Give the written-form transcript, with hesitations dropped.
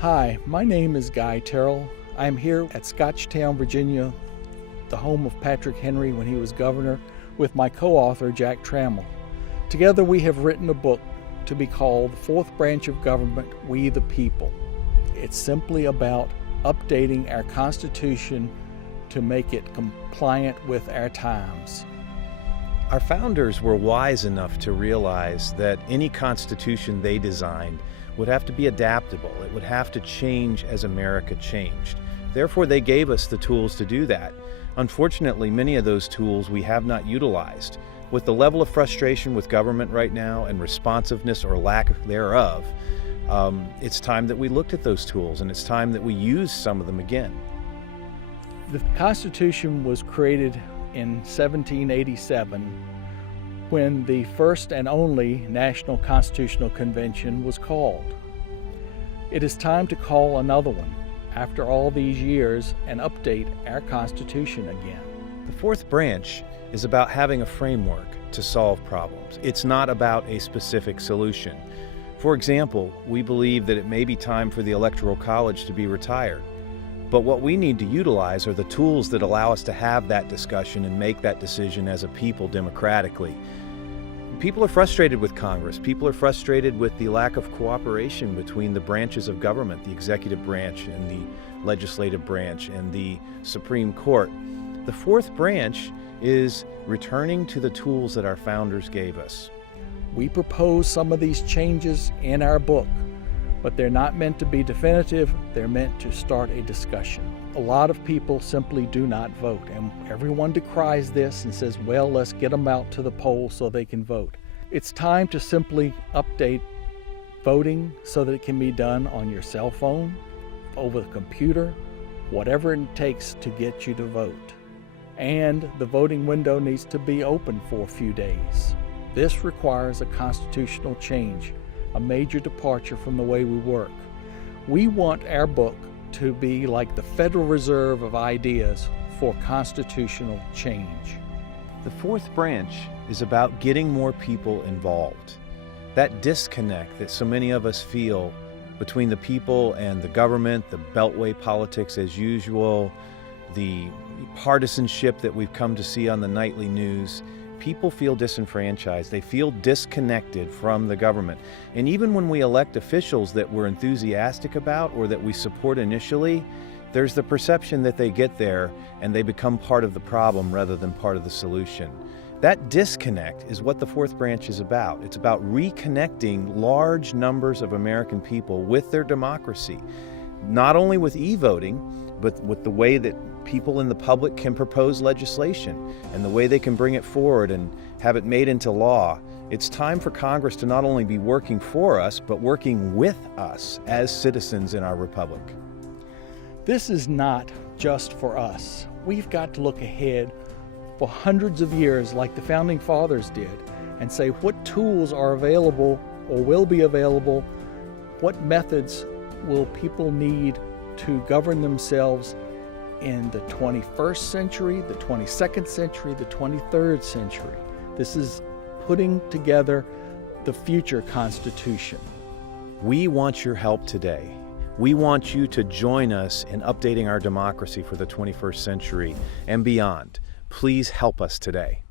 Hi, my name is Guy Terrell. I'm here at Scotchtown, Virginia, the home of Patrick Henry when he was governor, with my co-author Jack Trammell. Together we have written a book to be called The Fourth Branch of Government, We the People. It's simply about updating our Constitution to make it compliant with our times. Our founders were wise enough to realize that any constitution they designed would have to be adaptable. It would have to change as America changed. Therefore, they gave us the tools to do that. Unfortunately, many of those tools we have not utilized. With the level of frustration with government right now and responsiveness or lack thereof, it's time that we looked at those tools, and it's time that we use some of them again. The Constitution was created in 1787 when the first and only National Constitutional Convention was called. It is time to call another one after all these years and update our Constitution again. The fourth branch is about having a framework to solve problems. It's not about a specific solution. For example, we believe that it may be time for the Electoral College to be retired. But what we need to utilize are the tools that allow us to have that discussion and make that decision as a people democratically. People are frustrated with Congress. People are frustrated with the lack of cooperation between the branches of government, the executive branch and the legislative branch and the Supreme Court. The fourth branch is returning to the tools that our founders gave us. We propose some of these changes in our book, but they're not meant to be definitive. They're meant to start a discussion. A lot of people simply do not vote, and everyone decries this and says, well, let's get them out to the polls so they can vote. It's time to simply update voting so that it can be done on your cell phone, over the computer, whatever it takes to get you to vote. And the voting window needs to be open for a few days. This requires a constitutional change, a major departure from the way we work. We want our book to be like the Federal Reserve of ideas for constitutional change. The fourth branch is about getting more people involved. That disconnect that so many of us feel between the people and the government, the beltway politics as usual, the partisanship that we've come to see on the nightly news, people feel disenfranchised. They feel disconnected from the government. And even when we elect officials that we're enthusiastic about or that we support initially, there's the perception that they get there and they become part of the problem rather than part of the solution. That disconnect is what the fourth branch is about. It's about reconnecting large numbers of American people with their democracy, not only with e-voting, but with the way that people in the public can propose legislation and the way they can bring it forward and have it made into law. It's time for Congress to not only be working for us, but working with us as citizens in our republic. This is not just for us. We've got to look ahead for hundreds of years like the Founding Fathers did and say what tools are available or will be available, what methods will people need to govern themselves in the 21st century, the 22nd century, the 23rd century. This is putting together the future Constitution. We want your help today. We want you to join us in updating our democracy for the 21st century and beyond. Please help us today.